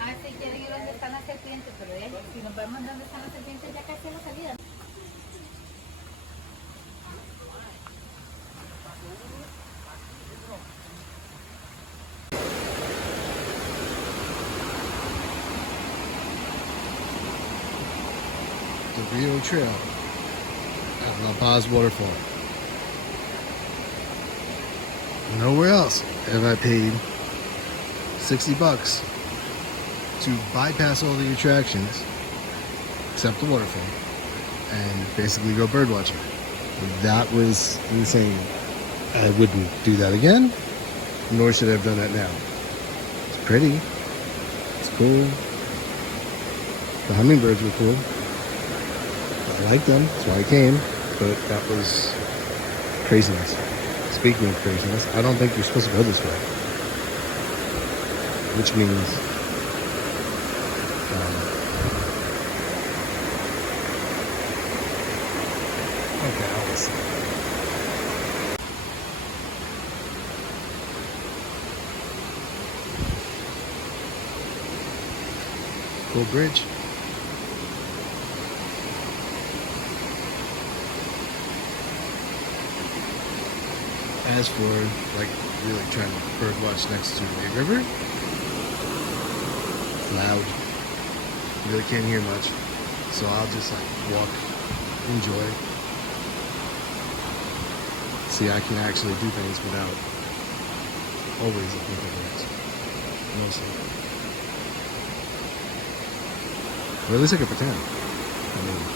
Ah, si quieren ir donde están las serpientes, pero si nos vemos donde están las serpientes ya casi es la salida. The Rio Trail at La Paz Waterfall. Nowhere else have I paid $60 to bypass all the attractions except the waterfall and basically go bird watching. That was insane. I wouldn't do that again, nor should I have done that now. It's pretty. It's cool. The hummingbirds were cool. I liked them, that's why I came, but that was craziness. Speaking of craziness, I don't think you're supposed to go this way. Which means okay, I'll listen. Cool bridge. As for like really trying to bird watch next to a river, it's loud. You really can't hear much. So I'll just like walk, enjoy. See, I can actually do things without always looking for birds. Mostly. Or at least I can pretend. I mean,